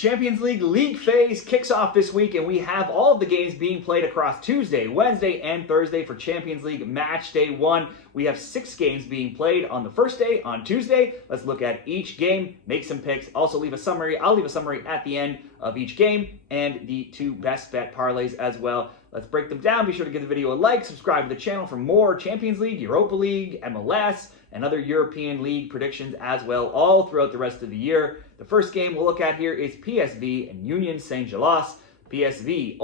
Champions League phase kicks off this week, and we have all of the games being played across Tuesday, Wednesday, and Thursday for Champions League Match Day 1. We have 6 games being played on the first day, on Tuesday. Let's look at each game, make some picks, also leave a summary. I'll leave a summary at the end of each game, and the 2 best bet parlays as well. Let's break them down. Be sure to give the video a like, subscribe to the channel for more Champions League, Europa League, MLS, and other European League predictions as well, all throughout the rest of the year. The first game we'll look at here is PSV and Union Saint-Gilloise. PSV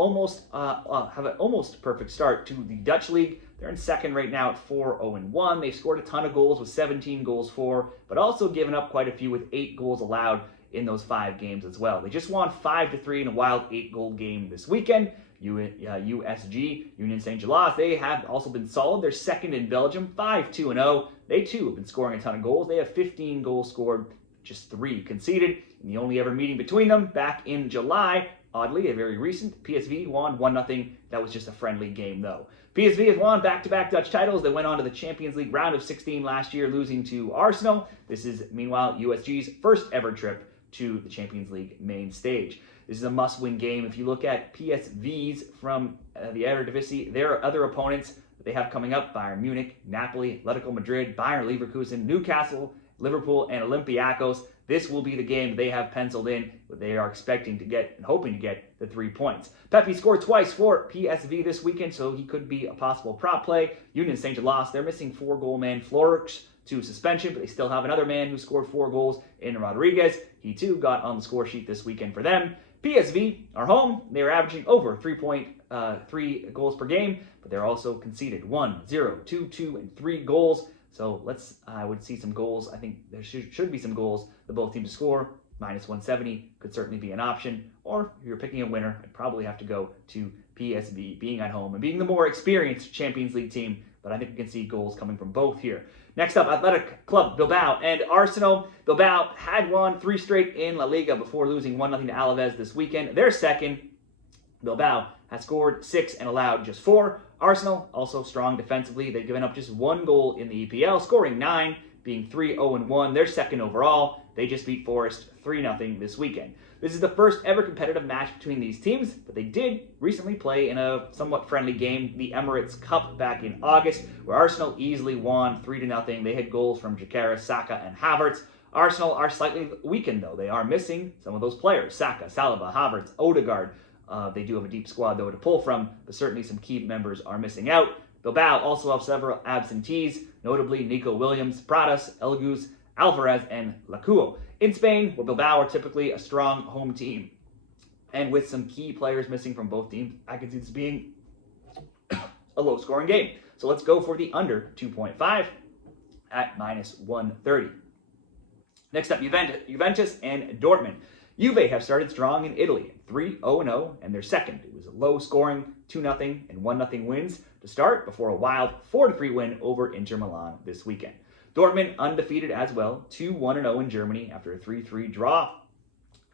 have an almost perfect start to the Dutch league. They're in second right now at 4-0-1. They've scored a ton of goals with 17 goals for, but also given up quite a few with 8 goals allowed in those 5 games as well. They just won 5-3 in a wild 8-goal game this weekend. USG, Union Saint-Gilloise, they have also been solid. They're second in Belgium, 5-2-0. They too have been scoring a ton of goals. They have 15 goals scored, just 3 conceded. And the only ever meeting between them back in July, oddly, a very recent, PSV won 1-0. That was just a friendly game though. PSV has won back-to-back Dutch titles. They went on to the Champions League round of 16 last year, losing to Arsenal. This is, meanwhile, USG's first ever trip to the Champions League main stage. This is a must-win game. If you look at PSV's from the Eredivisie, their other opponents that they have coming up, Bayern Munich, Napoli, Atletico Madrid, Bayern Leverkusen, Newcastle, Liverpool, and Olympiacos. This will be the game they have penciled in, but they are expecting to get and hoping to get the 3 points. Pepe scored twice for PSV this weekend, so he could be a possible prop play. Union Saint-Gilloise, they're missing 4-goal man Florix to suspension, but they still have another man who scored 4 goals in Rodriguez. He too got on the score sheet this weekend for them. PSV are home. They are averaging over 3.3 goals per game, but they're also conceded 1, 0, 2, 2, and 3 goals. So I would see some goals. I think there should be some goals that both teams score. -170 could certainly be an option. Or if you're picking a winner, I'd probably have to go to PSV being at home and being the more experienced Champions League team. But I think we can see goals coming from both here. Next up, Athletic Club Bilbao and Arsenal. Bilbao had won 3 straight in La Liga before losing 1-0 to Alaves this weekend. They're second. Bilbao has scored 6 and allowed just 4. Arsenal, also strong defensively. They've given up just 1 goal in the EPL, scoring 9, being 3-0-1. They're second overall. They just beat Forest 3-0 this weekend. This is the first ever competitive match between these teams, but they did recently play in a somewhat friendly game, the Emirates Cup, back in August, where Arsenal easily won 3-0. They had goals from Jacquera, Saka, and Havertz. Arsenal are slightly weakened, though. They are missing some of those players, Saka, Saliba, Havertz, Odegaard. They do have a deep squad, though, to pull from, but certainly some key members are missing out. Bilbao also have several absentees, notably Nico Williams, Pradas, Elgus, Alvarez, and Lacuo. In Spain, where Bilbao are typically a strong home team, and with some key players missing from both teams, I can see this being a low-scoring game. So let's go for the under 2.5 at -130. Next up, Juventus and Dortmund. Juve have started strong in Italy, 3-0-0, and they're second. It was a low-scoring 2-0 and 1-0 wins to start before a wild 4-3 win over Inter Milan this weekend. Dortmund undefeated as well, 2-1-0 in Germany after a 3-3 draw.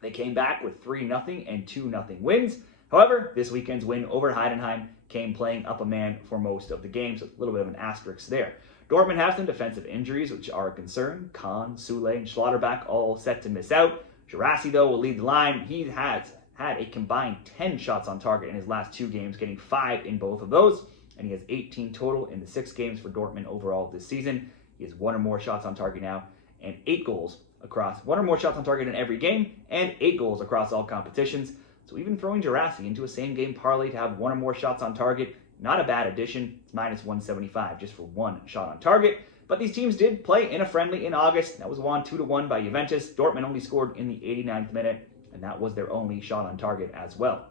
They came back with 3-0 and 2-0 wins. However, this weekend's win over Heidenheim came playing up a man for most of the game, so a little bit of an asterisk there. Dortmund have some defensive injuries, which are a concern. Kahn, Sule, and Schlotterbeck all set to miss out. Girassi, though, will lead the line. He has had a combined 10 shots on target in his last 2 games, getting 5 in both of those, and he has 18 total in the 6 games for Dortmund overall this season. He has 1 or more shots on target now, and 8 goals across 1 or more shots on target in every game, and 8 goals across all competitions. So even throwing Girassi into a same-game parlay to have 1 or more shots on target, not a bad addition. It's -175 just for 1 shot on target. But these teams did play in a friendly in August. That was won 2-1 by Juventus. Dortmund only scored in the 89th minute, and that was their only shot on target as well.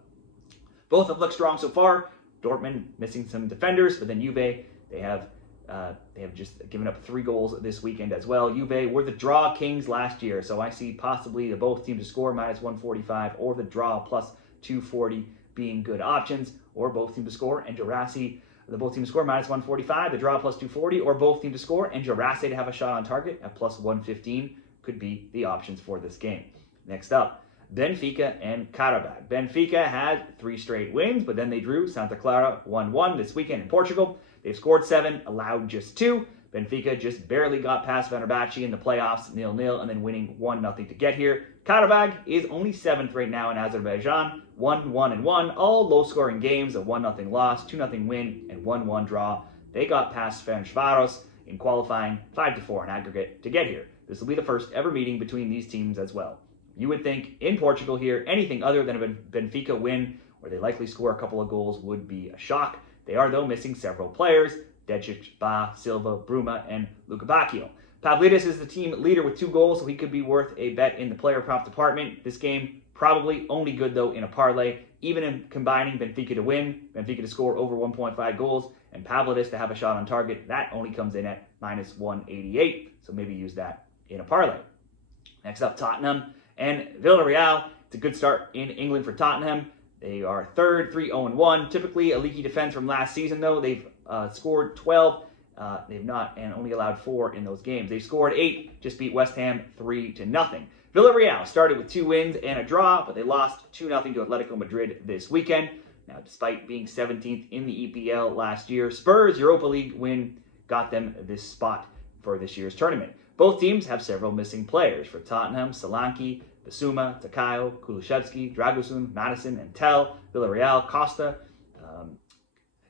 Both have looked strong so far. Dortmund missing some defenders, but then Juve, they have just given up 3 goals this weekend as well. Juve were the draw kings last year, so I see possibly the both teams to score -145 or the draw +240 being good options, or both teams to score and Girassi, the both teams to score -145, the draw +240, or both teams to score and Girassi to have a shot on target at +115 could be the options for this game. Next up, Benfica and Qarabag. Benfica had 3 straight wins, but then they drew Santa Clara 1-1 this weekend in Portugal. They've scored 7, allowed just 2. Benfica just barely got past Fenerbahce in the playoffs, 0-0, and then winning 1-0 to get here. Qarabag is only 7th right now in Azerbaijan, 1-1-1, all low-scoring games, a 1-0 loss, 2-0 win, and 1-1 draw. They got past Ferencváros in qualifying 5-4 in aggregate to get here. This will be the first ever meeting between these teams as well. You would think in Portugal here, anything other than a Benfica win, where they likely score a couple of goals, would be a shock. They are, though, missing several players: Decic, Ba, Silva, Bruma, and Luca Bacchio. Pavlidis is the team leader with 2 goals, so he could be worth a bet in the player prop department. This game, probably only good, though, in a parlay. Even in combining Benfica to win, Benfica to score over 1.5 goals, and Pavlidis to have a shot on target, that only comes in at -188, so maybe use that in a parlay. Next up, Tottenham and Villarreal. It's a good start in England for Tottenham. They are 3rd, 3-0-1. Typically a leaky defense from last season, though. They've scored 12. They've not, and only allowed 4 in those games. They've scored 8, just beat West Ham 3-0. Villarreal started with 2 wins and a draw, but they lost 2-0 to Atletico Madrid this weekend. Now, despite being 17th in the EPL last year, Spurs' Europa League win got them this spot for this year's tournament. Both teams have several missing players. For Tottenham, Solanke, Bissouma, Takayo, Kulusevski, Dragusin, Madison, and Tell. Villarreal, Costa,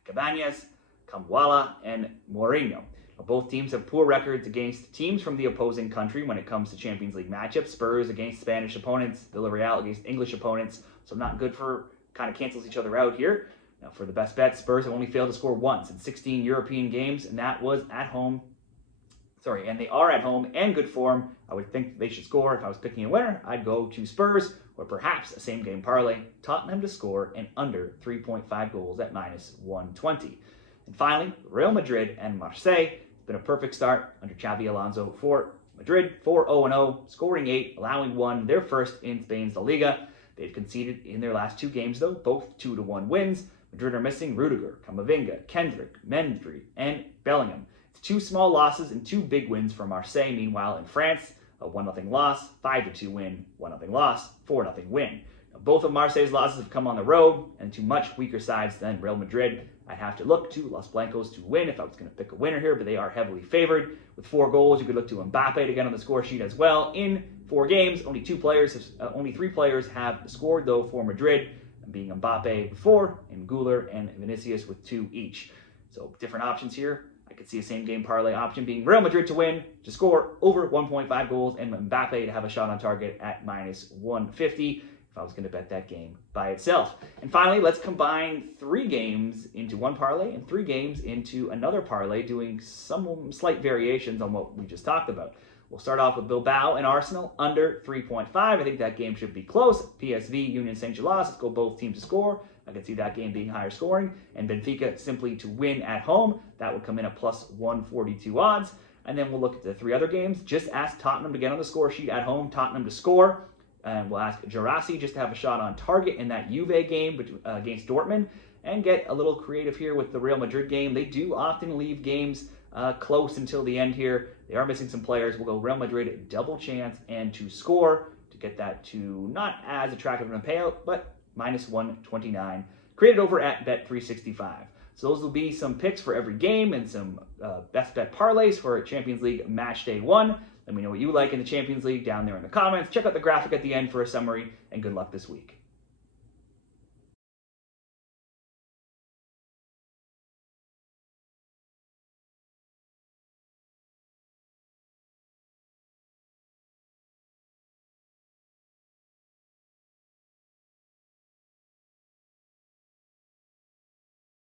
Cabanas, Kamwala, and Mourinho. Both teams have poor records against teams from the opposing country when it comes to Champions League matchups. Spurs against Spanish opponents, Villarreal against English opponents, so not good for, kind of cancels each other out here. Now for the best bet, Spurs have only failed to score once in 16 European games, and that was at home. And they are at home and good form. I would think they should score. If I was picking a winner, I'd go to Spurs, or perhaps a same-game parlay, Tottenham to score and under 3.5 goals at -120. And finally, Real Madrid and Marseille. It's been a perfect start under Xabi Alonso for Madrid, 4-0-0, scoring 8, allowing 1. They're first in Spain's La Liga. They've conceded in their last 2 games, though, both 2-1 wins. Madrid are missing Rudiger, Camavinga, Kendrick, Mendry, and Bellingham. It's 2 small losses and 2 big wins for Marseille. Meanwhile, in France, a 1-0 loss, 5-2 win, 1-0 loss, 4-0 win. Now, both of Marseille's losses have come on the road and to much weaker sides than Real Madrid. I'd have to look to Los Blancos to win if I was going to pick a winner here, but they are heavily favored. With 4 goals, you could look to Mbappe to get on the score sheet as well. In 4 games, only 3 players have scored, though, for Madrid, being Mbappe with 4, and Güler and Vinicius with 2 each. So different options here. I could see a same-game parlay option being Real Madrid to win, to score over 1.5 goals, and Mbappe to have a shot on target at -150. If I was going to bet that game by itself. And finally, let's combine 3 games into one parlay and 3 games into another parlay, doing some slight variations on what we just talked about. We'll start off with Bilbao and Arsenal under 3.5. I think that game should be close. PSV, Union Saint-Gilloise, let's go both teams to score. I could see that game being higher scoring. And Benfica simply to win at home. That would come in at +142 odds. And then we'll look at the 3 other games. Just ask Tottenham to get on the score sheet at home. Tottenham to score. And we'll ask Gerasi just to have a shot on target in that Juve game against Dortmund. And get a little creative here with the Real Madrid game. They do often leave games close until the end here. They are missing some players. We'll go Real Madrid double chance and to score to get that to not as attractive of a payout, but -129. Created over at Bet365. So those will be some picks for every game and some best bet parlays for Champions League Matchday 1. Let me know what you like in the Champions League down there in the comments. Check out the graphic at the end for a summary, and good luck this week.